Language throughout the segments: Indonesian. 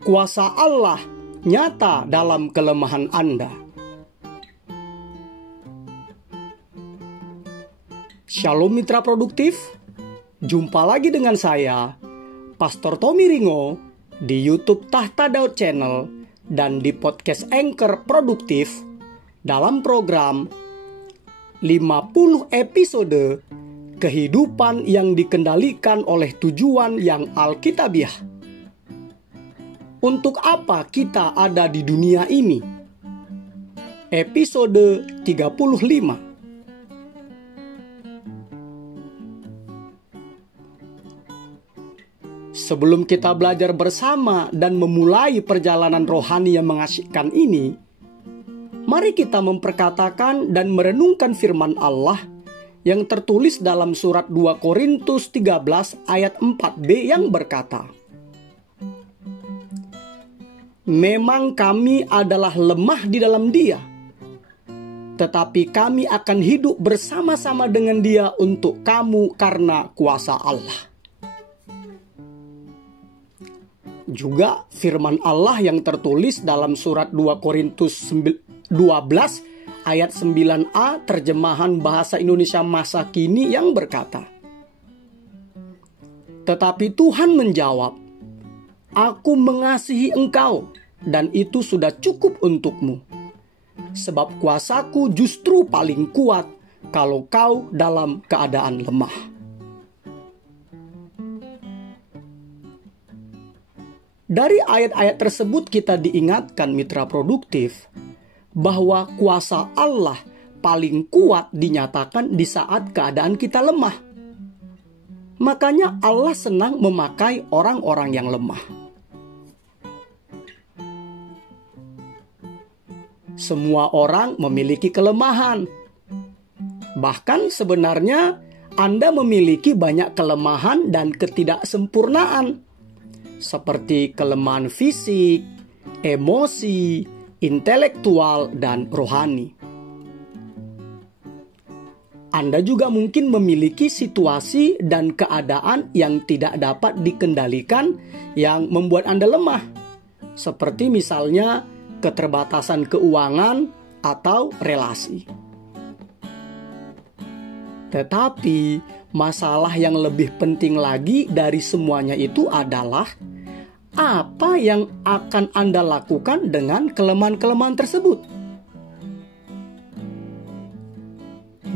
Kuasa Allah nyata dalam kelemahan Anda. Shalom mitra produktif, jumpa lagi dengan saya, Pastor Tommy Ringo, di YouTube Tahta Daud Channel dan di podcast Anchor Produktif dalam program 50 episode kehidupan yang dikendalikan oleh tujuan yang alkitabiah. Untuk apa kita ada di dunia ini? Episode 35. Sebelum kita belajar bersama dan memulai perjalanan rohani yang mengasyikkan ini, mari kita memperkatakan dan merenungkan firman Allah yang tertulis dalam surat 2 Korintus 13 ayat 4b yang berkata, "Memang kami adalah lemah di dalam Dia, tetapi kami akan hidup bersama-sama dengan Dia untuk kamu karena kuasa Allah." Juga firman Allah yang tertulis dalam surat 2 Korintus 12 ayat 9a terjemahan bahasa Indonesia masa kini yang berkata, "Tetapi Tuhan menjawab, Aku mengasihi engkau, dan itu sudah cukup untukmu. Sebab kuasaku justru paling kuat kalau kau dalam keadaan lemah." Dari ayat-ayat tersebut kita diingatkan mitra produktif bahwa kuasa Allah paling kuat dinyatakan di saat keadaan kita lemah. Makanya Allah senang memakai orang-orang yang lemah. Semua orang memiliki kelemahan. Bahkan sebenarnya Anda memiliki banyak kelemahan dan ketidaksempurnaan, seperti kelemahan fisik, emosi, intelektual, dan rohani. Anda juga mungkin memiliki situasi dan keadaan yang tidak dapat dikendalikan yang membuat Anda lemah, seperti misalnya keterbatasan keuangan atau relasi. Tetapi masalah yang lebih penting lagi dari semuanya itu adalah apa yang akan Anda lakukan dengan kelemahan-kelemahan tersebut.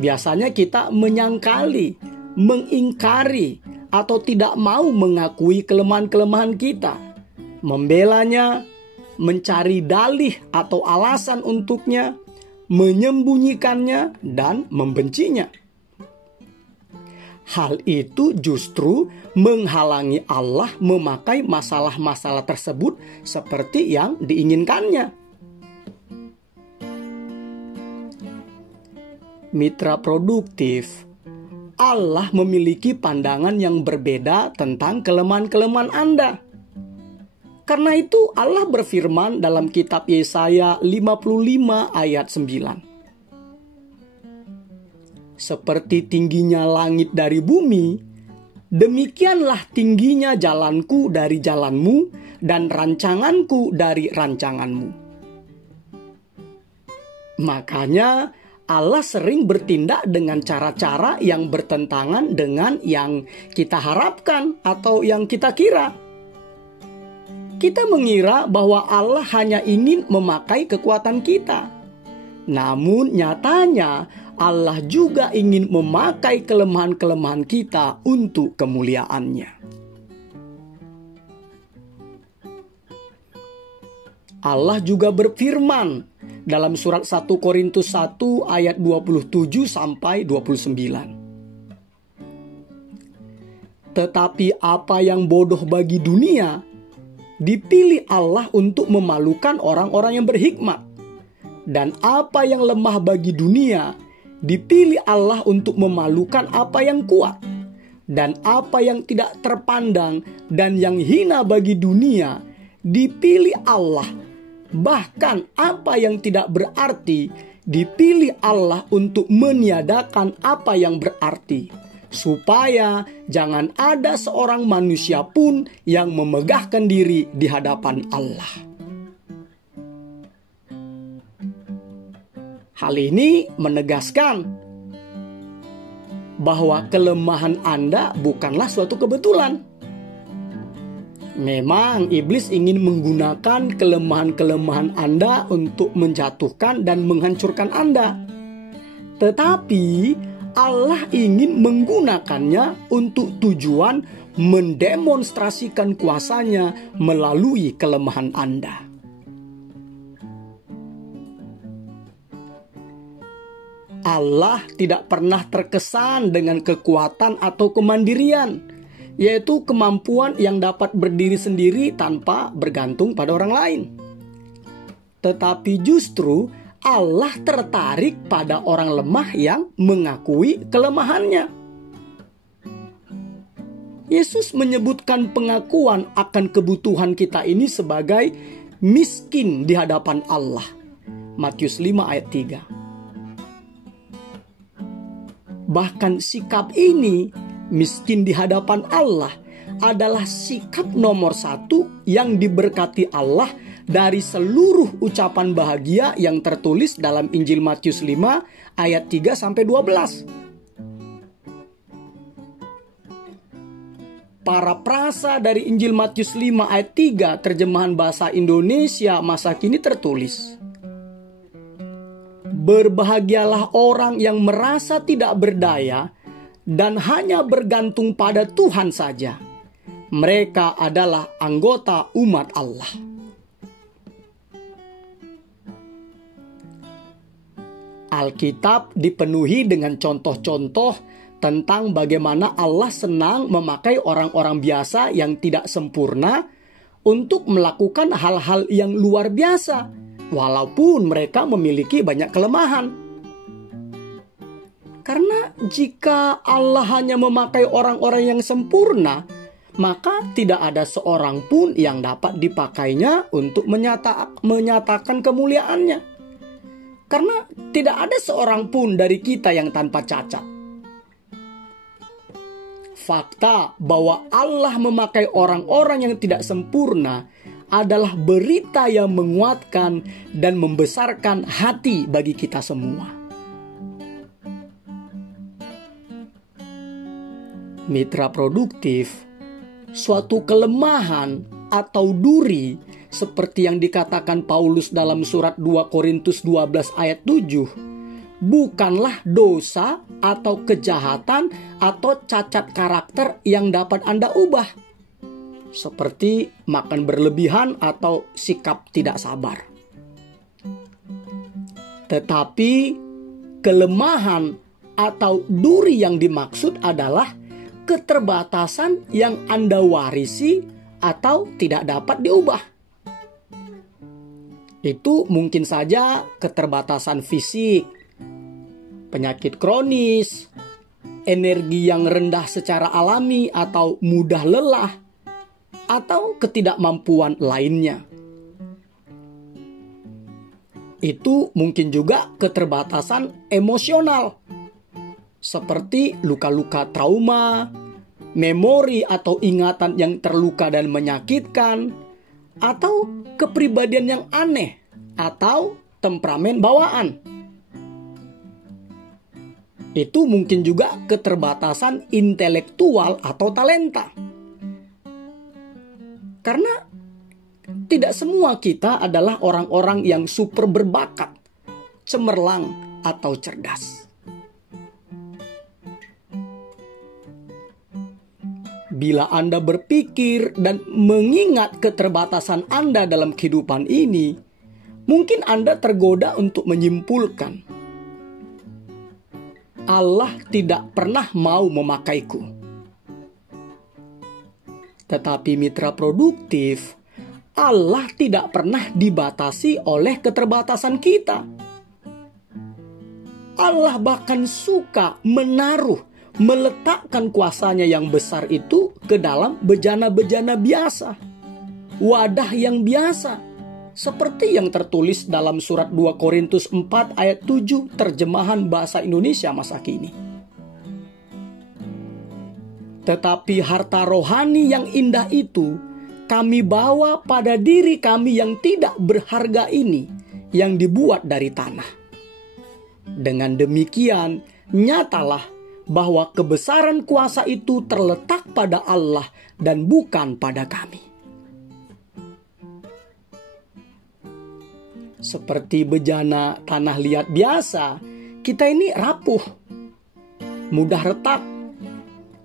Biasanya kita menyangkali, mengingkari, atau tidak mau mengakui kelemahan-kelemahan kita, membelanya, mencari dalih atau alasan untuknya, menyembunyikannya, dan membencinya. Hal itu justru menghalangi Allah memakai masalah-masalah tersebut seperti yang diinginkannya. Mitra produktif, Allah memiliki pandangan yang berbeda tentang kelemahan-kelemahan Anda. Karena itu Allah berfirman dalam kitab Yesaya 55 ayat 9. "Seperti tingginya langit dari bumi, demikianlah tingginya jalanku dari jalanmu dan rancanganku dari rancanganmu." Makanya Allah sering bertindak dengan cara-cara yang bertentangan dengan yang kita harapkan atau yang kita kira. Kita mengira bahwa Allah hanya ingin memakai kekuatan kita. Namun nyatanya Allah juga ingin memakai kelemahan-kelemahan kita untuk kemuliaan-Nya. Allah juga berfirman dalam surat 1 Korintus 1 ayat 27 sampai 29. "Tetapi apa yang bodoh bagi dunia, dipilih Allah untuk memalukan orang-orang yang berhikmat. Dan apa yang lemah bagi dunia, dipilih Allah untuk memalukan apa yang kuat. Dan apa yang tidak terpandang dan yang hina bagi dunia, dipilih Allah. Bahkan apa yang tidak berarti, dipilih Allah untuk meniadakan apa yang berarti, supaya jangan ada seorang manusia pun yang memegahkan diri di hadapan Allah. Hal ini menegaskan bahwa kelemahan Anda bukanlah suatu kebetulan. Memang iblis ingin menggunakan kelemahan-kelemahan Anda untuk menjatuhkan dan menghancurkan Anda. Tetapi Allah ingin menggunakannya untuk tujuan mendemonstrasikan kuasanya melalui kelemahan Anda. Allah tidak pernah terkesan dengan kekuatan atau kemandirian, yaitu kemampuan yang dapat berdiri sendiri tanpa bergantung pada orang lain. Tetapi justru Allah tertarik pada orang lemah yang mengakui kelemahannya. Yesus menyebutkan pengakuan akan kebutuhan kita ini sebagai miskin di hadapan Allah. Matius 5 ayat 3. Bahkan sikap ini, miskin di hadapan Allah, adalah sikap nomor 1 yang diberkati Allah dari seluruh ucapan bahagia yang tertulis dalam Injil Matius 5 ayat 3-12. Para prasa dari Injil Matius 5 ayat 3 terjemahan bahasa Indonesia masa kini tertulis, "Berbahagialah orang yang merasa tidak berdaya dan hanya bergantung pada Tuhan saja. Mereka adalah anggota umat Allah." Alkitab dipenuhi dengan contoh-contoh tentang bagaimana Allah senang memakai orang-orang biasa yang tidak sempurna untuk melakukan hal-hal yang luar biasa, walaupun mereka memiliki banyak kelemahan. Karena jika Allah hanya memakai orang-orang yang sempurna, maka tidak ada seorang pun yang dapat dipakainya untuk menyatakan kemuliaannya. Karena tidak ada seorang pun dari kita yang tanpa cacat. Fakta bahwa Allah memakai orang-orang yang tidak sempurna adalah berita yang menguatkan dan membesarkan hati bagi kita semua. Mitra produktif, suatu kelemahan atau duri seperti yang dikatakan Paulus dalam surat 2 Korintus 12 ayat 7, bukanlah dosa atau kejahatan atau cacat karakter yang dapat Anda ubah, seperti makan berlebihan atau sikap tidak sabar. Tetapi kelemahan atau duri yang dimaksud adalah keterbatasan yang Anda warisi atau tidak dapat diubah. Itu mungkin saja keterbatasan fisik, penyakit kronis, energi yang rendah secara alami atau mudah lelah, atau ketidakmampuan lainnya. Itu mungkin juga keterbatasan emosional, seperti luka-luka trauma, memori atau ingatan yang terluka dan menyakitkan, atau kepribadian yang aneh, atau temperamen bawaan. Itu mungkin juga keterbatasan intelektual atau talenta. Karena tidak semua kita adalah orang-orang yang super berbakat, cemerlang, atau cerdas. Bila Anda berpikir dan mengingat keterbatasan Anda dalam kehidupan ini, mungkin Anda tergoda untuk menyimpulkan, Allah tidak pernah mau memakaiku. Tetapi mitra produktif, Allah tidak pernah dibatasi oleh keterbatasan kita. Allah bahkan suka meletakkan kuasanya yang besar itu ke dalam bejana-bejana biasa, wadah yang biasa, seperti yang tertulis dalam surat 2 Korintus 4 ayat 7 terjemahan bahasa Indonesia masa kini. Tetapi harta rohani yang indah itu kami bawa pada diri kami yang tidak berharga ini, yang dibuat dari tanah. Dengan demikian, nyatalah bahwa kebesaran kuasa itu terletak pada Allah dan bukan pada kami. Seperti bejana tanah liat biasa, kita ini rapuh, mudah retak,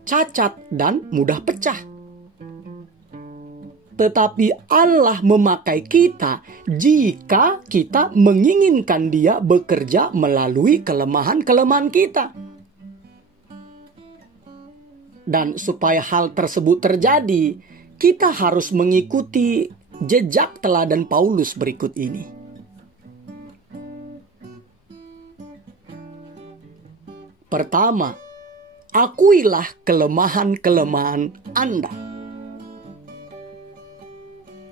cacat, dan mudah pecah. Tetapi Allah memakai kita jika kita menginginkan Dia bekerja melalui kelemahan-kelemahan kita. Dan supaya hal tersebut terjadi, kita harus mengikuti jejak teladan Paulus berikut ini. Pertama, akuilah kelemahan-kelemahan Anda.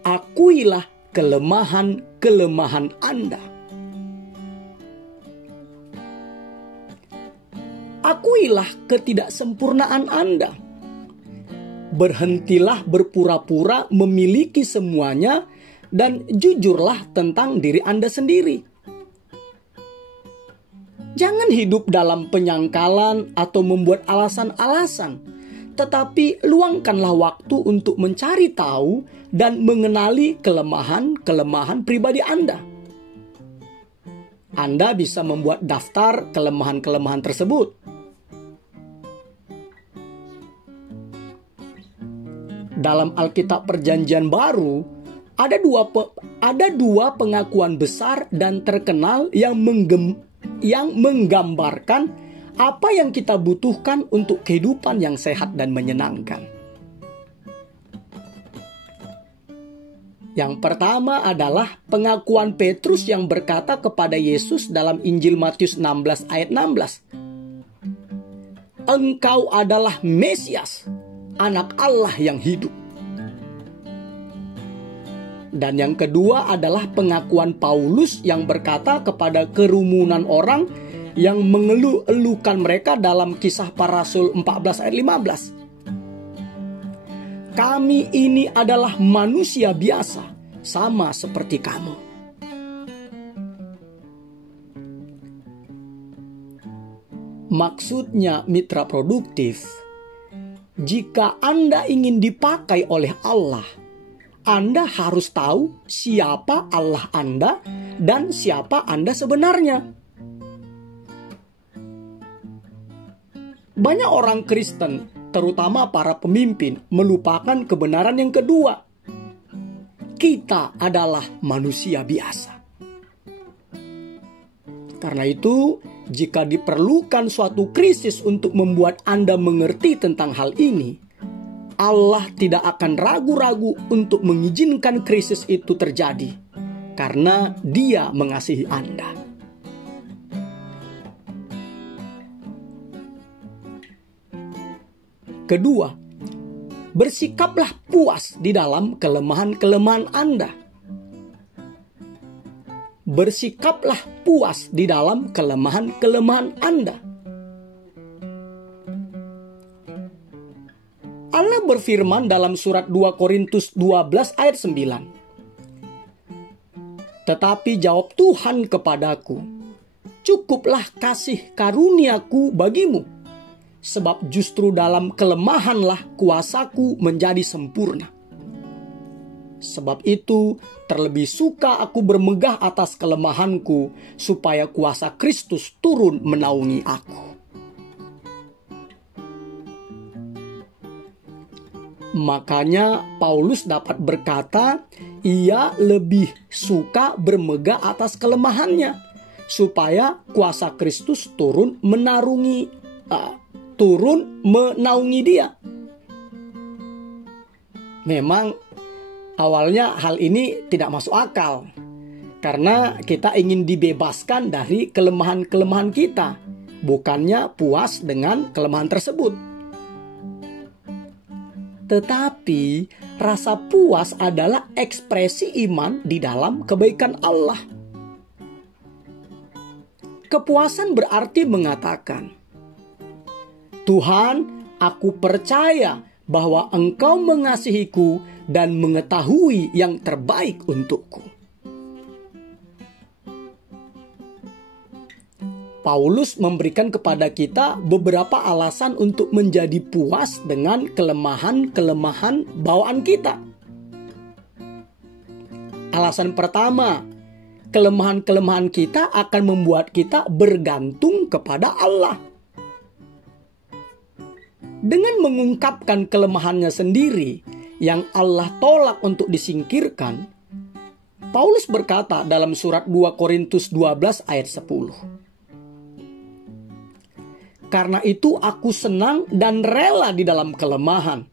Akuilah kelemahan-kelemahan Anda. Akuilah ketidaksempurnaan Anda. Berhentilah berpura-pura memiliki semuanya dan jujurlah tentang diri Anda sendiri. Jangan hidup dalam penyangkalan atau membuat alasan-alasan, tetapi luangkanlah waktu untuk mencari tahu dan mengenali kelemahan-kelemahan pribadi Anda. Anda bisa membuat daftar kelemahan-kelemahan tersebut. Dalam Alkitab Perjanjian Baru, ada dua pengakuan besar dan terkenal yang menggambarkan apa yang kita butuhkan untuk kehidupan yang sehat dan menyenangkan. Yang pertama adalah pengakuan Petrus yang berkata kepada Yesus dalam Injil Matius 16 ayat 16. Engkau adalah Mesias, Anak Allah yang hidup. Dan yang kedua adalah pengakuan Paulus yang berkata kepada kerumunan orang yang mengeluh-elukan mereka dalam Kisah Para Rasul 14 ayat 15. Kami ini adalah manusia biasa, sama seperti kamu. Maksudnya mitra produktif, jika Anda ingin dipakai oleh Allah, Anda harus tahu siapa Allah Anda dan siapa Anda sebenarnya. Banyak orang Kristen, terutama para pemimpin, melupakan kebenaran yang kedua. Kita adalah manusia biasa. Karena itu, jika diperlukan suatu krisis untuk membuat Anda mengerti tentang hal ini, Allah tidak akan ragu-ragu untuk mengizinkan krisis itu terjadi, karena Dia mengasihi Anda. Kedua, bersikaplah puas di dalam kelemahan-kelemahan Anda. Bersikaplah puas di dalam kelemahan-kelemahan Anda. Allah berfirman dalam surat 2 Korintus 12 ayat 9. Tetapi jawab Tuhan kepadaku, cukuplah kasih karuniaku bagimu, sebab justru dalam kelemahanlah kuasaku menjadi sempurna. Sebab itu, terlebih suka aku bermegah atas kelemahanku, supaya kuasa Kristus turun menaungi aku. Makanya Paulus dapat berkata, ia lebih suka bermegah atas kelemahannya, supaya kuasa Kristus turun menaungi dia. Memang awalnya hal ini tidak masuk akal, karena kita ingin dibebaskan dari kelemahan-kelemahan kita, bukannya puas dengan kelemahan tersebut. Tetapi rasa puas adalah ekspresi iman di dalam kebaikan Allah. Kepuasan berarti mengatakan, Tuhan, Aku percaya bahwa Engkau mengasihiku dan mengetahui yang terbaik untukku. Paulus memberikan kepada kita beberapa alasan untuk menjadi puas dengan kelemahan-kelemahan bawaan kita. Alasan pertama, kelemahan-kelemahan kita akan membuat kita bergantung kepada Allah. Dengan mengungkapkan kelemahannya sendiri yang Allah tolak untuk disingkirkan, Paulus berkata dalam surat 2 Korintus 12 ayat 10. Karena itu aku senang dan rela di dalam kelemahan,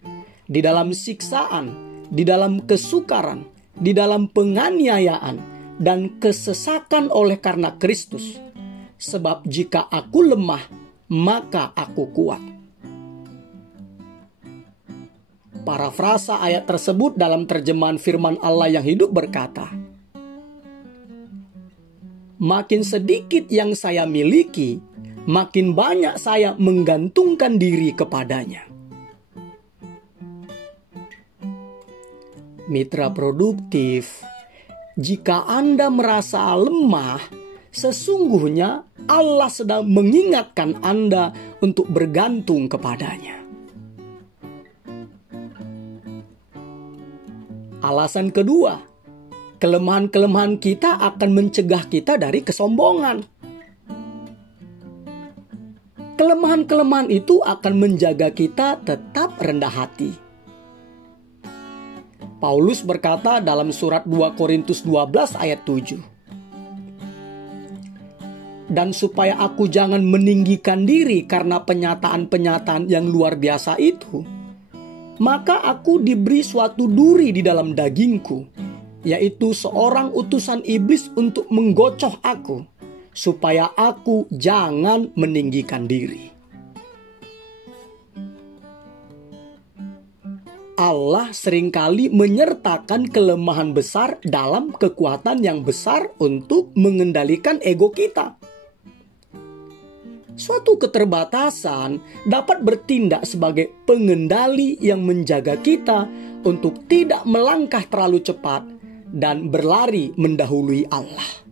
di dalam siksaan, di dalam kesukaran, di dalam penganiayaan, dan kesesakan oleh karena Kristus. Sebab jika aku lemah, maka aku kuat. Parafrasa ayat tersebut dalam terjemahan firman Allah yang hidup berkata, makin sedikit yang saya miliki, makin banyak saya menggantungkan diri kepadanya. Mitra produktif, jika Anda merasa lemah, sesungguhnya Allah sedang mengingatkan Anda untuk bergantung kepadanya. Alasan kedua, kelemahan-kelemahan kita akan mencegah kita dari kesombongan. Kelemahan-kelemahan itu akan menjaga kita tetap rendah hati. Paulus berkata dalam surat 2 Korintus 12 ayat 7. Dan supaya aku jangan meninggikan diri karena penyataan-penyataan yang luar biasa itu, maka aku diberi suatu duri di dalam dagingku, yaitu seorang utusan iblis untuk menggocoh aku, supaya aku jangan meninggikan diri. Allah seringkali menyertakan kelemahan besar dalam kekuatan yang besar untuk mengendalikan ego kita. Suatu keterbatasan dapat bertindak sebagai pengendali yang menjaga kita untuk tidak melangkah terlalu cepat dan berlari mendahului Allah.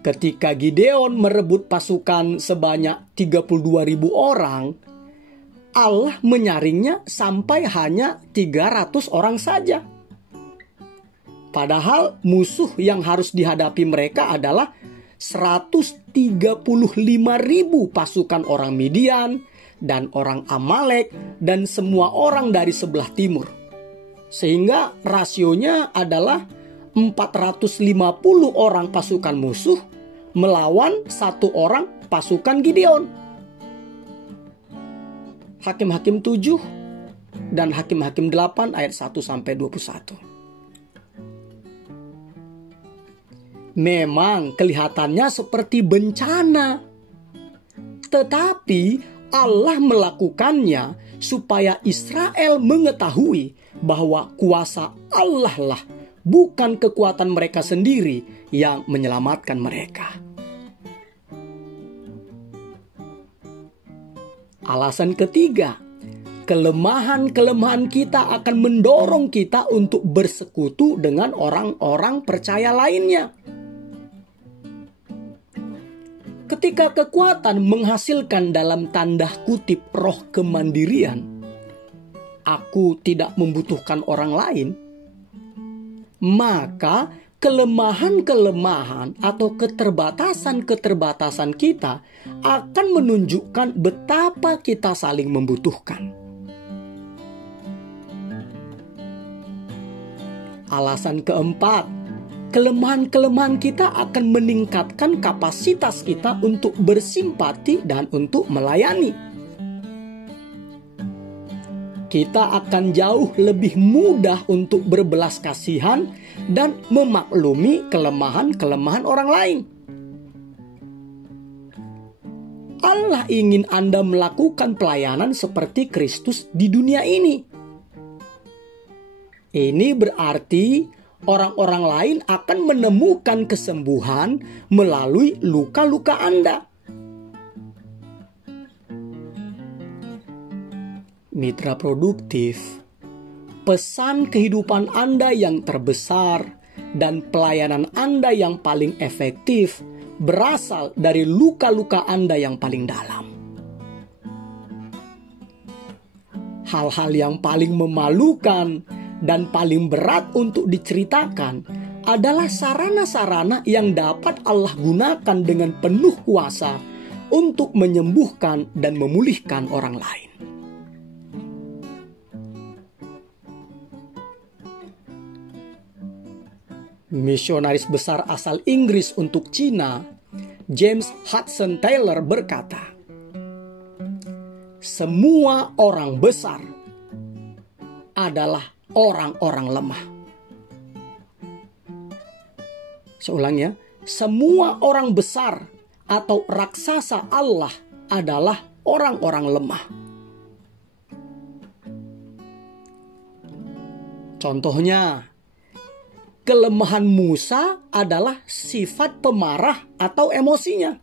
Ketika Gideon merebut pasukan sebanyak 32.000 orang, Allah menyaringnya sampai hanya 300 orang saja. Padahal musuh yang harus dihadapi mereka adalah 135.000 pasukan orang Midian dan orang Amalek dan semua orang dari sebelah timur. Sehingga rasionya adalah 450 orang pasukan musuh melawan 1 orang pasukan Gideon. Hakim-Hakim 7 dan Hakim-Hakim 8 ayat 1-21. Memang kelihatannya seperti bencana, tetapi Allah melakukannya supaya Israel mengetahui bahwa kuasa Allah lah, bukan kekuatan mereka sendiri yang menyelamatkan mereka. Alasan ketiga, kelemahan-kelemahan kita akan mendorong kita untuk bersekutu dengan orang-orang percaya lainnya. Ketika kekuatan menghasilkan dalam tanda kutip roh kemandirian, aku tidak membutuhkan orang lain, maka kelemahan-kelemahan atau keterbatasan-keterbatasan kita akan menunjukkan betapa kita saling membutuhkan. Alasan keempat, kelemahan-kelemahan kita akan meningkatkan kapasitas kita untuk bersimpati dan untuk melayani. Kita akan jauh lebih mudah untuk berbelas kasihan dan memaklumi kelemahan-kelemahan orang lain. Allah ingin Anda melakukan pelayanan seperti Kristus di dunia ini. Ini berarti orang-orang lain akan menemukan kesembuhan melalui luka-luka Anda. Mitra produktif, pesan kehidupan Anda yang terbesar dan pelayanan Anda yang paling efektif berasal dari luka-luka Anda yang paling dalam. Hal-hal yang paling memalukan dan paling berat untuk diceritakan adalah sarana-sarana yang dapat Allah gunakan dengan penuh kuasa untuk menyembuhkan dan memulihkan orang lain. Misionaris besar asal Inggris untuk Cina, James Hudson Taylor berkata, "Semua orang besar adalah orang-orang lemah." Seulang ya, semua orang besar atau raksasa Allah adalah orang-orang lemah. Contohnya, kelemahan Musa adalah sifat pemarah atau emosinya.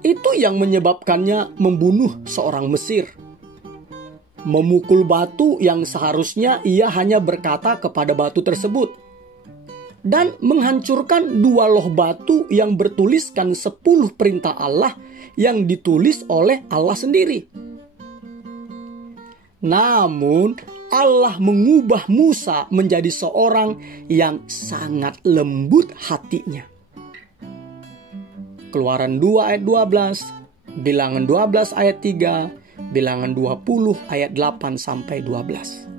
Itu yang menyebabkannya membunuh seorang Mesir, memukul batu yang seharusnya ia hanya berkata kepada batu tersebut, dan menghancurkan 2 loh batu yang bertuliskan 10 perintah Allah yang ditulis oleh Allah sendiri. Namun Allah mengubah Musa menjadi seorang yang sangat lembut hatinya. Keluaran 2 ayat 12, Bilangan 12 ayat 3, Bilangan 20 ayat 8 sampai 12.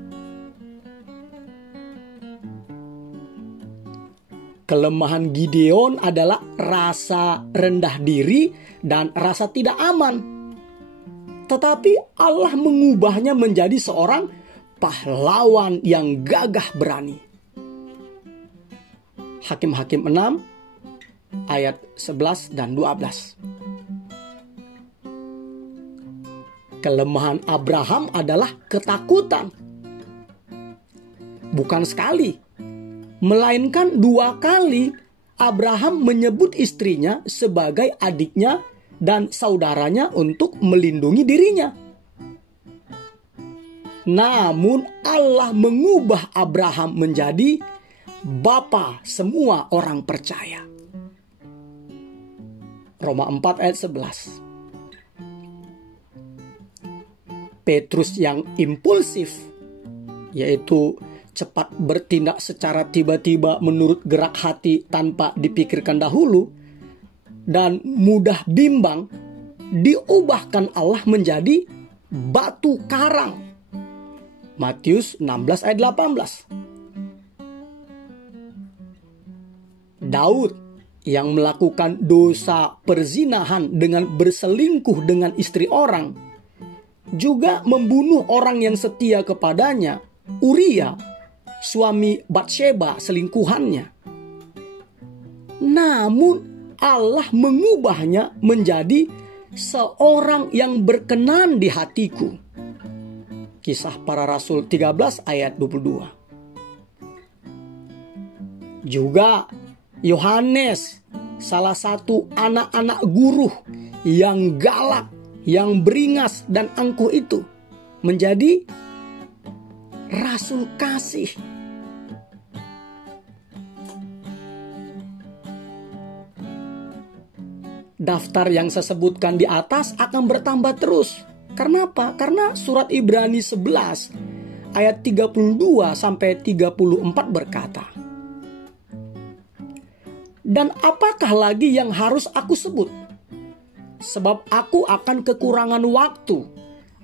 Kelemahan Gideon adalah rasa rendah diri dan rasa tidak aman. Tetapi Allah mengubahnya menjadi seorang pahlawan yang gagah berani. Hakim-Hakim 6 ayat 11 dan 12. Kelemahan Abraham adalah ketakutan. Bukan sekali, melainkan 2 kali Abraham menyebut istrinya sebagai adiknya dan saudaranya untuk melindungi dirinya. Namun Allah mengubah Abraham menjadi bapa semua orang percaya. Roma 4 ayat 11. Petrus yang impulsif, yaitu cepat bertindak secara tiba-tiba menurut gerak hati tanpa dipikirkan dahulu, dan mudah bimbang, diubahkan Allah menjadi batu karang. Matius 16 ayat 18. Daud yang melakukan dosa perzinahan dengan berselingkuh dengan istri orang, juga membunuh orang yang setia kepadanya, Uria, suami Batsheba selingkuhannya. Namun Allah mengubahnya menjadi seorang yang berkenan di hatiku. Kisah Para Rasul 13 ayat 22. Juga Yohanes, salah satu anak-anak guru yang galak, yang beringas dan angkuh itu, menjadi rasul kasih. Daftar yang saya sebutkan di atas akan bertambah terus. Karena apa? Karena surat Ibrani 11 ayat 32 sampai 34 berkata, "Dan apakah lagi yang harus aku sebut? Sebab aku akan kekurangan waktu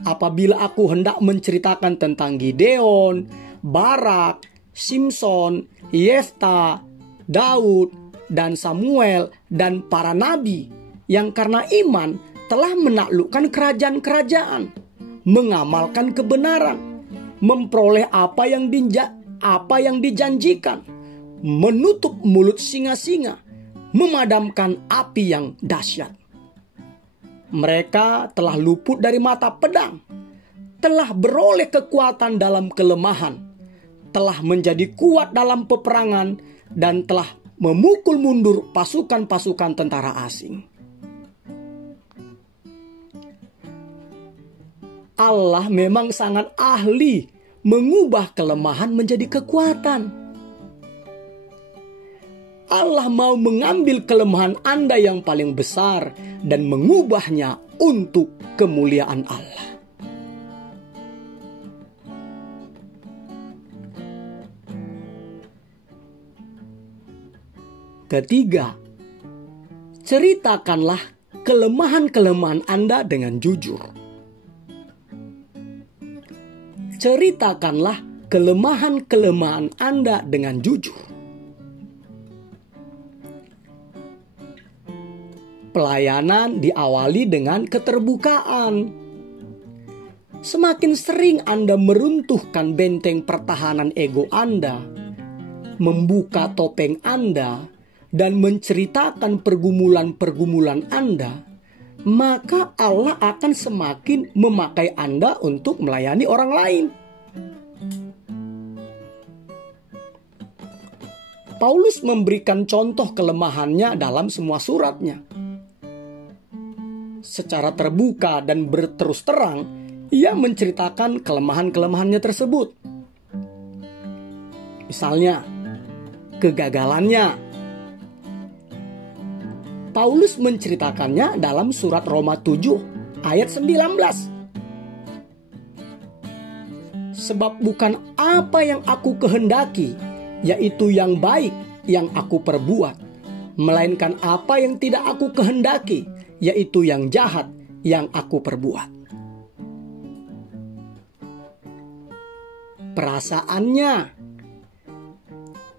apabila aku hendak menceritakan tentang Gideon, Barak, Simson, Yefta, Daud, dan Samuel, dan para nabi yang karena iman telah menaklukkan kerajaan-kerajaan, mengamalkan kebenaran, memperoleh apa yang dijanjikan, menutup mulut singa-singa, memadamkan api yang dahsyat. Mereka telah luput dari mata pedang, telah beroleh kekuatan dalam kelemahan, telah menjadi kuat dalam peperangan dan telah memukul mundur pasukan-pasukan tentara asing. Allah memang sangat ahli mengubah kelemahan menjadi kekuatan. Allah mau mengambil kelemahan Anda yang paling besar dan mengubahnya untuk kemuliaan Allah. Ketiga, ceritakanlah kelemahan-kelemahan Anda dengan jujur. Ceritakanlah kelemahan-kelemahan Anda dengan jujur. Pelayanan diawali dengan keterbukaan. Semakin sering Anda meruntuhkan benteng pertahanan ego Anda, membuka topeng Anda, dan menceritakan pergumulan-pergumulan Anda, maka Allah akan semakin memakai Anda untuk melayani orang lain. Paulus memberikan contoh kelemahannya dalam semua suratnya. Secara terbuka dan berterus terang, ia menceritakan kelemahan-kelemahannya tersebut. Misalnya, kegagalannya. Paulus menceritakannya dalam surat Roma 7 ayat 19. Sebab bukan apa yang aku kehendaki, yaitu yang baik yang aku perbuat, melainkan apa yang tidak aku kehendaki, yaitu yang jahat yang aku perbuat. Perasaannya.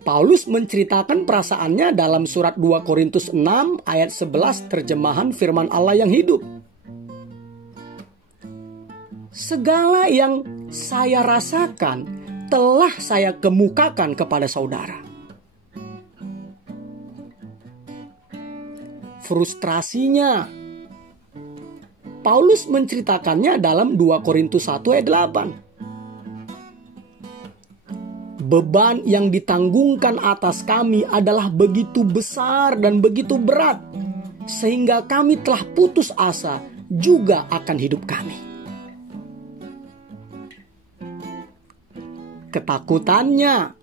Paulus menceritakan perasaannya dalam surat 2 Korintus 6 ayat 11 terjemahan firman Allah yang hidup. Segala yang saya rasakan telah saya kemukakan kepada saudara. Frustrasinya. Paulus menceritakannya dalam 2 Korintus 1 ayat 8. Beban yang ditanggungkan atas kami adalah begitu besar dan begitu berat, sehingga kami telah putus asa juga akan hidup kami. Ketakutannya.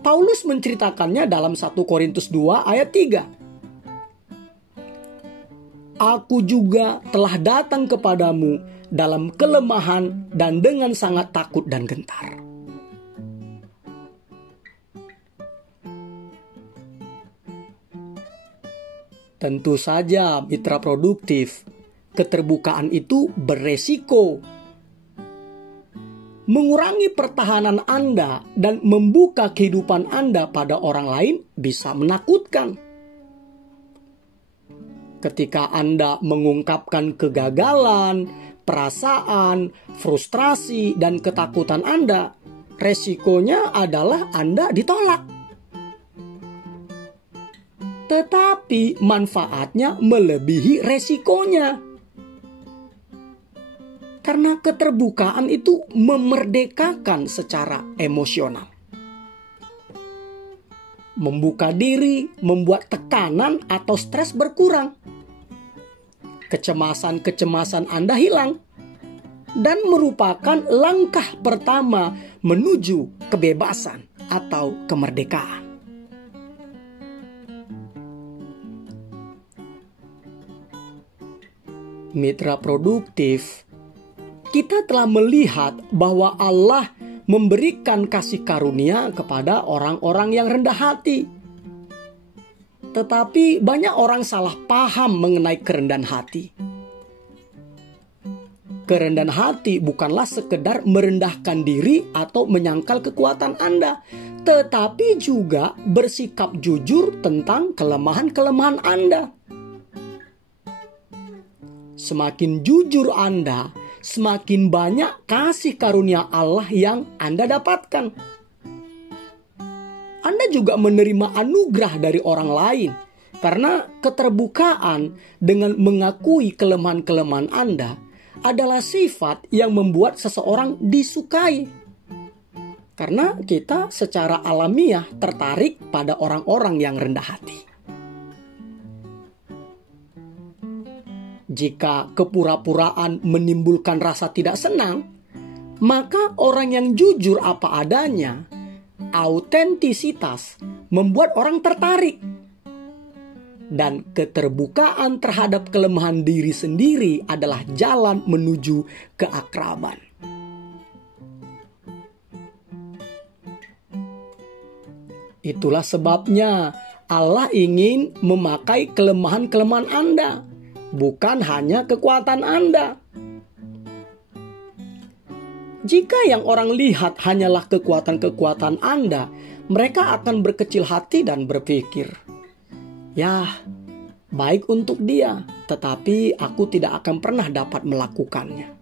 Paulus menceritakannya dalam 1 Korintus 2 ayat 3. Aku juga telah datang kepadamu dalam kelemahan dan dengan sangat takut dan gentar. Tentu saja, mitra produktif, keterbukaan itu beresiko. Mengurangi pertahanan Anda dan membuka kehidupan Anda pada orang lain bisa menakutkan. Ketika Anda mengungkapkan kegagalan, perasaan, frustrasi, dan ketakutan Anda, resikonya adalah Anda ditolak. Tetapi manfaatnya melebihi resikonya. Karena keterbukaan itu memerdekakan secara emosional. Membuka diri membuat tekanan atau stres berkurang. Kecemasan-kecemasan Anda hilang. Dan merupakan langkah pertama menuju kebebasan atau kemerdekaan. Mitra produktif, kita telah melihat bahwa Allah memberikan kasih karunia kepada orang-orang yang rendah hati. Tetapi banyak orang salah paham mengenai kerendahan hati. Kerendahan hati bukanlah sekedar merendahkan diri atau menyangkal kekuatan Anda, tetapi juga bersikap jujur tentang kelemahan-kelemahan Anda. Semakin jujur Anda, semakin banyak kasih karunia Allah yang Anda dapatkan. Anda juga menerima anugerah dari orang lain, karena keterbukaan dengan mengakui kelemahan-kelemahan Anda adalah sifat yang membuat seseorang disukai. Karena kita secara alamiah tertarik pada orang-orang yang rendah hati. Jika kepura-puraan menimbulkan rasa tidak senang, maka orang yang jujur apa adanya, autentisitas, membuat orang tertarik. Dan keterbukaan terhadap kelemahan diri sendiri adalah jalan menuju keakraban. Itulah sebabnya Allah ingin memakai kelemahan-kelemahan Anda, bukan hanya kekuatan Anda. Jika yang orang lihat hanyalah kekuatan-kekuatan Anda, mereka akan berkecil hati dan berpikir, "Ya, baik untuk dia, tetapi aku tidak akan pernah dapat melakukannya."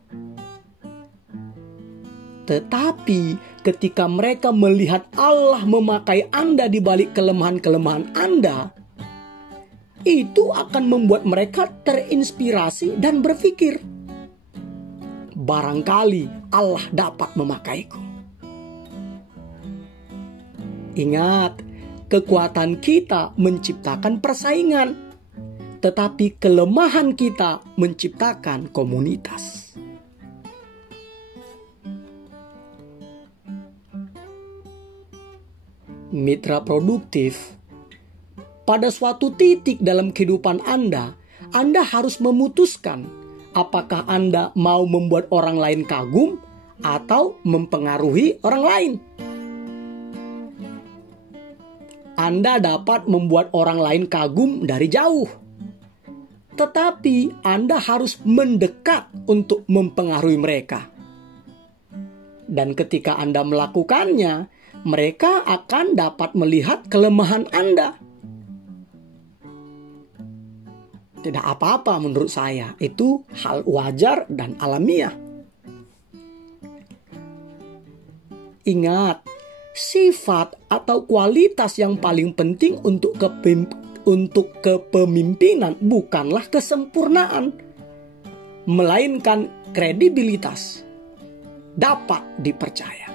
Tetapi ketika mereka melihat Allah memakai Anda di balik kelemahan-kelemahan Anda, itu akan membuat mereka terinspirasi dan berpikir, "Barangkali Allah dapat memakaiku." Ingat, kekuatan kita menciptakan persaingan, tetapi kelemahan kita menciptakan komunitas. Mitra produktif, pada suatu titik dalam kehidupan Anda harus memutuskan apakah Anda mau membuat orang lain kagum atau mempengaruhi orang lain. Anda dapat membuat orang lain kagum dari jauh, tetapi Anda harus mendekat untuk mempengaruhi mereka. Dan ketika Anda melakukannya, mereka akan dapat melihat kelemahan Anda. Tidak apa-apa menurut saya, itu hal wajar dan alamiah. Ingat, sifat atau kualitas yang paling penting untuk kepemimpinan bukanlah kesempurnaan, melainkan kredibilitas, dapat dipercaya.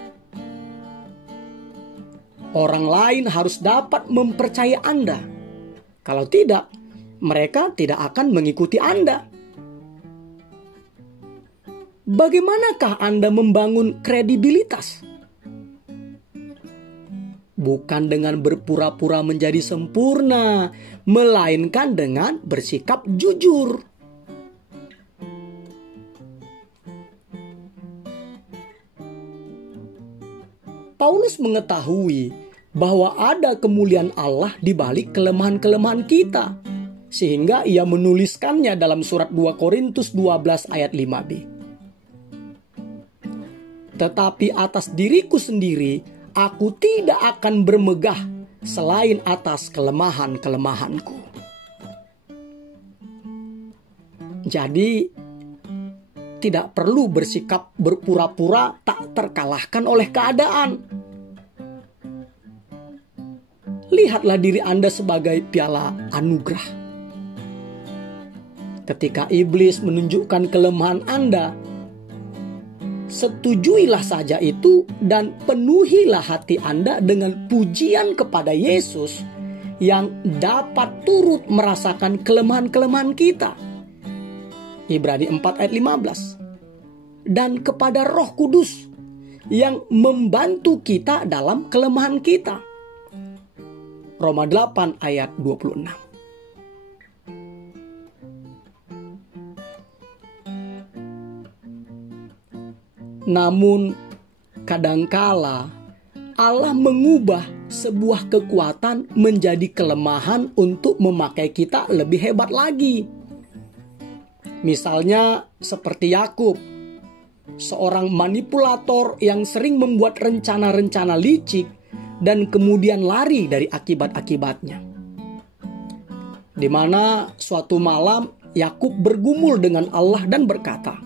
Orang lain harus dapat mempercayai Anda. Kalau tidak, mereka tidak akan mengikuti Anda. Bagaimanakah Anda membangun kredibilitas? Bukan dengan berpura-pura menjadi sempurna, melainkan dengan bersikap jujur. Paulus mengetahui bahwa ada kemuliaan Allah di balik kelemahan-kelemahan kita, sehingga ia menuliskannya dalam surat 2 Korintus 12 ayat 5b. Tetapi atas diriku sendiri, aku tidak akan bermegah selain atas kelemahan-kelemahanku. Jadi, tidak perlu bersikap berpura-pura tak terkalahkan oleh keadaan. Lihatlah diri Anda sebagai piala anugerah. Ketika iblis menunjukkan kelemahan Anda, setujuilah saja itu dan penuhilah hati Anda dengan pujian kepada Yesus yang dapat turut merasakan kelemahan-kelemahan kita. Ibrani 4 ayat 15. Dan kepada Roh Kudus yang membantu kita dalam kelemahan kita. Roma 8 ayat 26. Namun kadangkala Allah mengubah sebuah kekuatan menjadi kelemahan untuk memakai kita lebih hebat lagi. Misalnya seperti Yakub, seorang manipulator yang sering membuat rencana-rencana licik dan kemudian lari dari akibat-akibatnya. Di mana suatu malam Yakub bergumul dengan Allah dan berkata,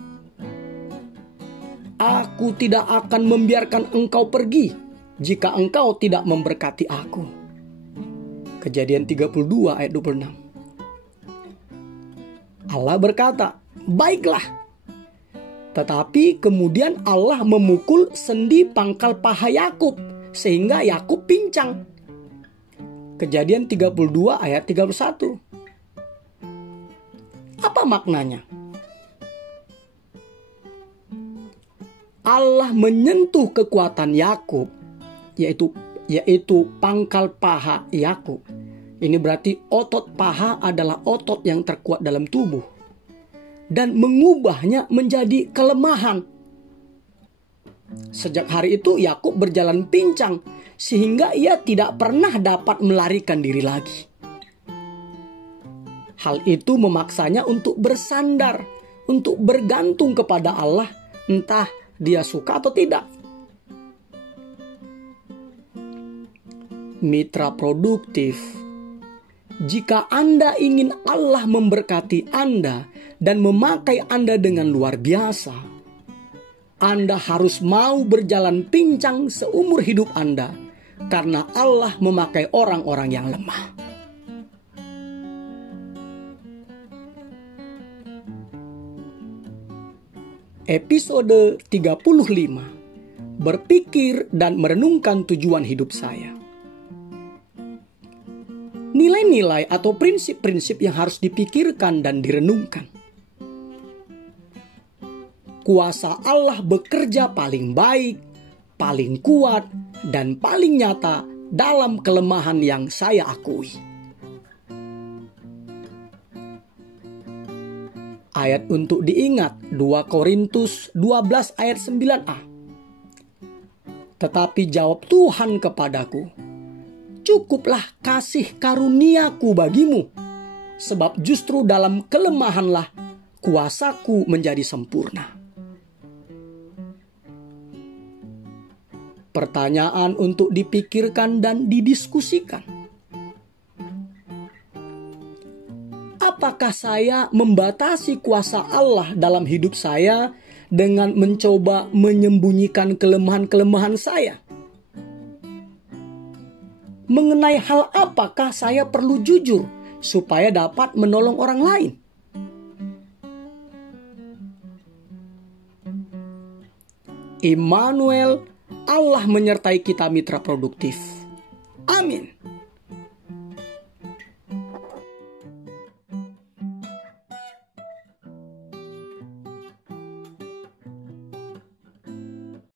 "Aku tidak akan membiarkan engkau pergi jika engkau tidak memberkati aku." Kejadian 32 ayat 26. Allah berkata, "Baiklah, Tetapi kemudian Allah memukul sendi pangkal paha Yakub sehingga Yakub pincang. Kejadian 32 ayat 31. Apa maknanya? Allah menyentuh kekuatan Yakub, yaitu pangkal paha Yakub. Ini berarti otot paha adalah otot yang terkuat dalam tubuh, dan mengubahnya menjadi kelemahan. Sejak hari itu Yakub berjalan pincang sehingga ia tidak pernah dapat melarikan diri lagi. Hal itu memaksanya untuk bersandar, untuk bergantung kepada Allah, entah dia suka atau tidak. Mitra produktif, jika Anda ingin Allah memberkati Anda dan memakai Anda dengan luar biasa, Anda harus mau berjalan pincang seumur hidup Anda, karena Allah memakai orang-orang yang lemah. Episode 35. Berpikir dan merenungkan tujuan hidup saya. Nilai-nilai atau prinsip-prinsip yang harus dipikirkan dan direnungkan. Kuasa Allah bekerja paling baik, paling kuat, dan paling nyata dalam kelemahan yang saya akui. Ayat untuk diingat, 2 Korintus 12 ayat 9a. Tetapi jawab Tuhan kepadaku, cukuplah kasih karuniaku bagimu, sebab justru dalam kelemahanlah kuasaku menjadi sempurna. Pertanyaan untuk dipikirkan dan didiskusikan. Apakah saya membatasi kuasa Allah dalam hidup saya dengan mencoba menyembunyikan kelemahan-kelemahan saya? Mengenai hal apakah saya perlu jujur supaya dapat menolong orang lain? Immanuel, Allah menyertai kita mitra produktif. Amin.